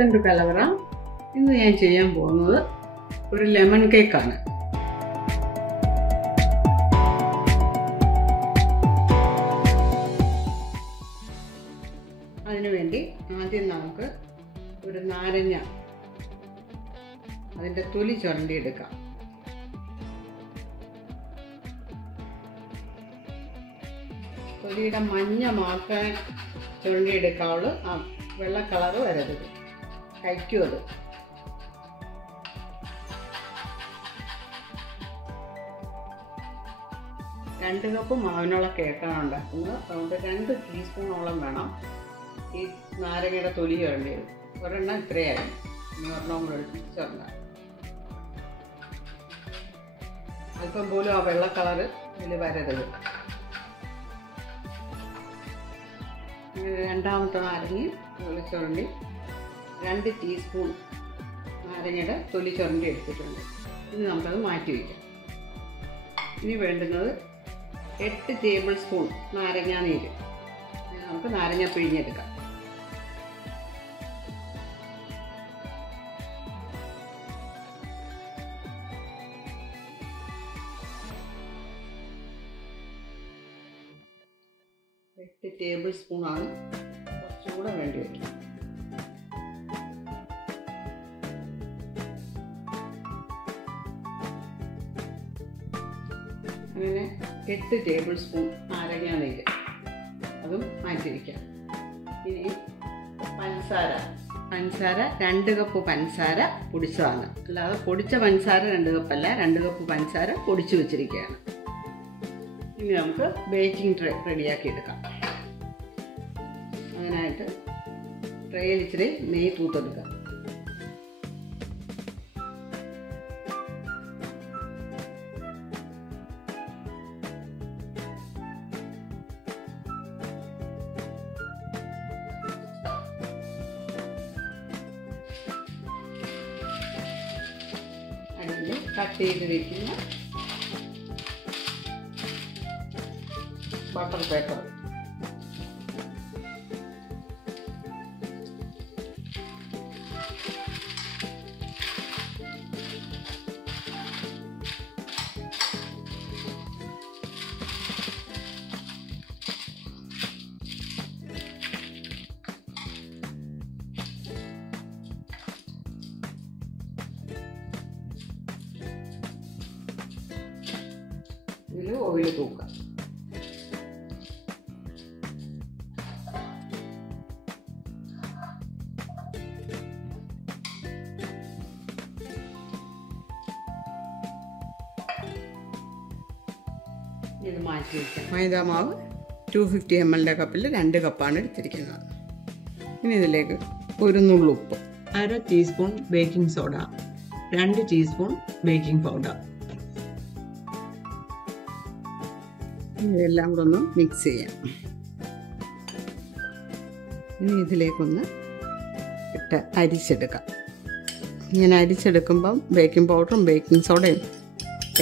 Welcome to കലവറ. ഇന്ന് ഞാൻ ചെയ്യാൻ പോകുന്നത് ഒരു ലെമൺ കേക്കാണ്. അതിനുവേണ്ടി ആദ്യം നമുക്ക് ഒരു നാരങ്ങ അതിൻ്റെ തൊലി ചുരണ്ടിയെടുക്കാം. തൊലിയുടെ മഞ്ഞ മാത്രമേ ചുരണ്ടിയെടുക്കാവുള്ളൂ. ആ വെള്ള കളറ് വരരുത്, കഴിക്കും അത്. രണ്ട് കപ്പ് മാവിനുള്ള കേക്കാണ് ഉണ്ടാക്കുന്നത്. അതുകൊണ്ട് 2 ടീസ്പൂണോളം വേണം ഈ നാരങ്ങയുടെ തൊലി ചുരണ്ടിയത്. ഒരെണ്ണം ഇത്രയായി, ഇനി ഒരെണ്ണം കൂടെ ചുരണ്ടാം. അല്പം പോലും ആ വെള്ള കളറ് ഇതിൽ വരരുത്. രണ്ടാമത്തെ നാരങ്ങ തൊലി ചുരണ്ടി 2 ടീസ്പൂൺ നാരങ്ങയുടെ തൊലി ചുരണ്ടി എടുത്തിട്ടുണ്ട്. ഇനി നമുക്കത് മാറ്റി വയ്ക്കാം. ഇനി വേണ്ടുന്നത് 8 ടേബിൾ സ്പൂൺ നാരങ്ങ നീര്. നമുക്ക് നാരങ്ങ പിഴിഞ്ഞെടുക്കാം. ടേബിൾ സ്പൂണാണ്, കുറച്ചുകൂടെ വേണ്ടി വയ്ക്കും. അങ്ങനെ 8 ടേബിൾ സ്പൂൺ നാരങ്ങ നീര് അതും മാറ്റി വയ്ക്കാം. ഇനി പഞ്ചസാര 2 കപ്പ് പഞ്ചസാര പൊടിച്ചതാണ്. അല്ലാതെ പൊടിച്ച പഞ്ചസാര 2 കപ്പല്ല, 2 കപ്പ് പഞ്ചസാര പൊടിച്ചു വെച്ചിരിക്കുകയാണ്. ഇനി നമുക്ക് ബേക്കിംഗ് ട്രേ റെഡിയാക്കി എടുക്കാം. അതിനായിട്ട് ട്രേയിൽ ഇച്ചിരി നെയ്യ് തൂത്തെടുക്കാം. അതിൽ കട്ട് ചെയ്ത് വെക്കുന്ന ബട്ടർ പേപ്പർ ഇതിൽ ഓയിൽ തൂക്കാം. ഇത് മാറ്റി വയ്ക്കാം. മൈദാമാവ് 250 ml കപ്പിൽ 2 കപ്പാണ് എടുത്തിരിക്കുന്നത്. ഇനി ഇതിലേക്ക് ഒരു നുള്ളുപ്പ്, 1/2 teaspoon baking soda, 2 teaspoon baking powder. ഇതെല്ലാം കൂടെ ഒന്ന് മിക്സ് ചെയ്യാം. ഇനി ഇതിലേക്കൊന്ന് ഇട്ട് അരിച്ചെടുക്കാം. ഇങ്ങനെ അരിച്ചെടുക്കുമ്പം ബേക്കിംഗ് പൗഡറും ബേക്കിംഗ് സോഡയും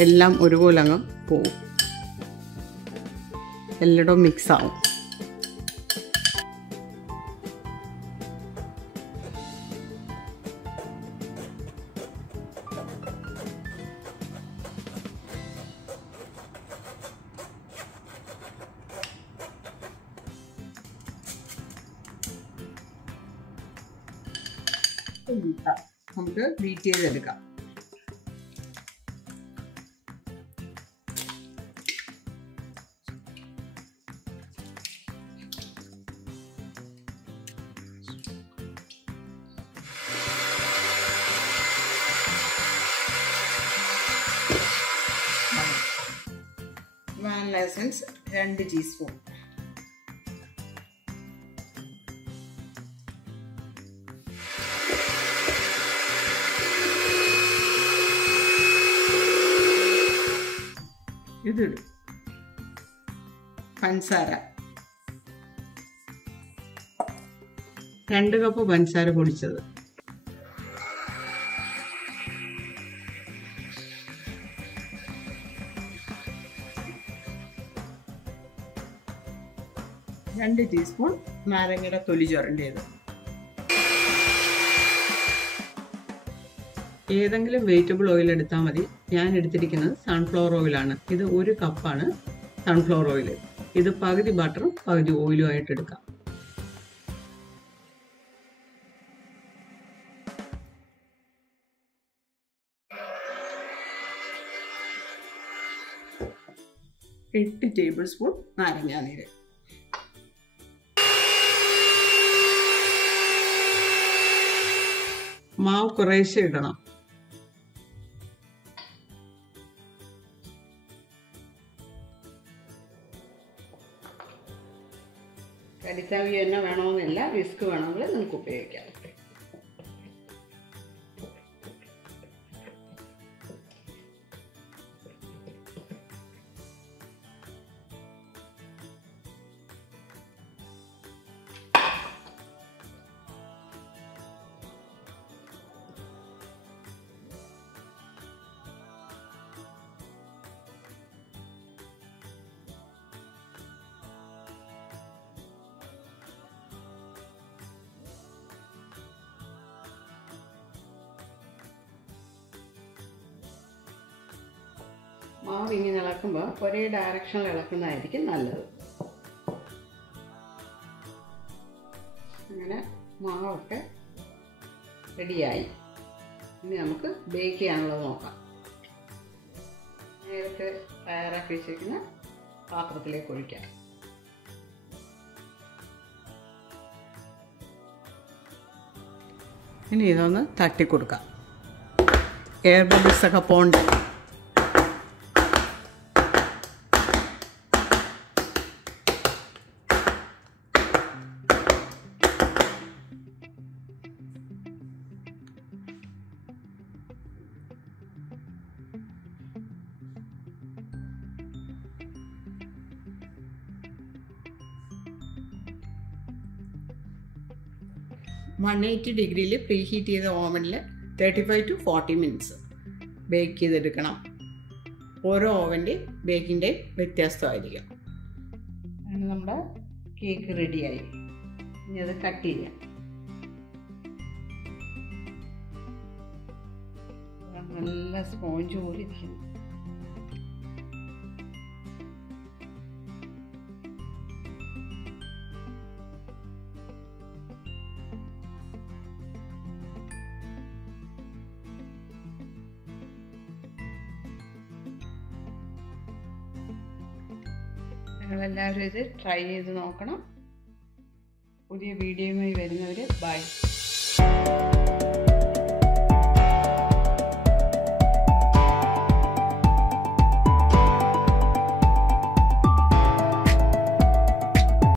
എല്ലാം ഒരുപോലെ അങ്ങ് പോവും, എല്ലായിടവും മിക്സ് ആവും. നമുക്ക് ബീറ്റ് ചെയ്തെടുക്കാം. വാനില എസൻസ് 2 ടീസ്പൂൺ, ഇതിടും. പഞ്ചസാര 2 കപ്പ് പഞ്ചസാര പൊടിച്ചത്, രണ്ട് ടീസ്പൂൺ നാരങ്ങയുടെ തൊലി ചുരണ്ടിയത്. ഏതെങ്കിലും വെജിറ്റബിൾ ഓയിൽ എടുത്താൽ മതി. ഞാൻ എടുത്തിരിക്കുന്നത് സൺഫ്ലവർ ഓയിലാണ്. ഇത് 1 കപ്പാണ് സൺഫ്ലവർ ഓയിൽ. ഇത് പകുതി ബട്ടറും പകുതി ഓയിലും ആയിട്ട് എടുക്കാം. എട്ട് ടേബിൾ സ്പൂൺ നാരങ്ങാനീര്. മാവ് കുറേശ്ശെ ഇടണം. കടിച്ചാവി തന്നെ വേണമെന്നില്ല, വിസ്ക് വേണമെങ്കിൽ നമുക്ക് ഉപയോഗിക്കാം. മാവ് ഇങ്ങനെ ഇളക്കുമ്പോൾ ഒരേ ഡയറക്ഷനിൽ ഇളക്കുന്നതായിരിക്കും നല്ലത്. അങ്ങനെ മാവൊക്കെ റെഡിയായി. ഇനി നമുക്ക് ബേക്ക് ചെയ്യാനുള്ളത് നോക്കാം. നേരത്തെ തയ്യാറാക്കി വെച്ചിരിക്കുന്ന പാത്രത്തിലേക്ക് ഒഴിക്കാം. ഇനി ഇതൊന്ന് തട്ടിക്കൊടുക്കാം. എയർ ബബിൾസ് ഒക്കെ പോണ്ട്. ഡിഗ്രിയിൽ പ്രീ ഹീറ്റ് ചെയ്ത ഓവനിൽ 35 to 40 മിനിറ്റ്സ് ബേക്ക് ചെയ്തെടുക്കണം. ഓരോ ഓവൻ്റെ ബേക്കിംഗ് ടൈം വ്യത്യാസമായിരിക്കും. അങ്ങനെ നമ്മുടെ കേക്ക് റെഡിയായി. ഇനി അത് കട്ട് ചെയ്യാം. നല്ല സ്പോഞ്ച് പോലെ ഇരിക്കുന്നു. നിങ്ങളെല്ലാവരും ഇത് ട്രൈ ചെയ്ത് നോക്കണം. പുതിയ വീഡിയോയുമായി വരുന്നവർ ബൈ.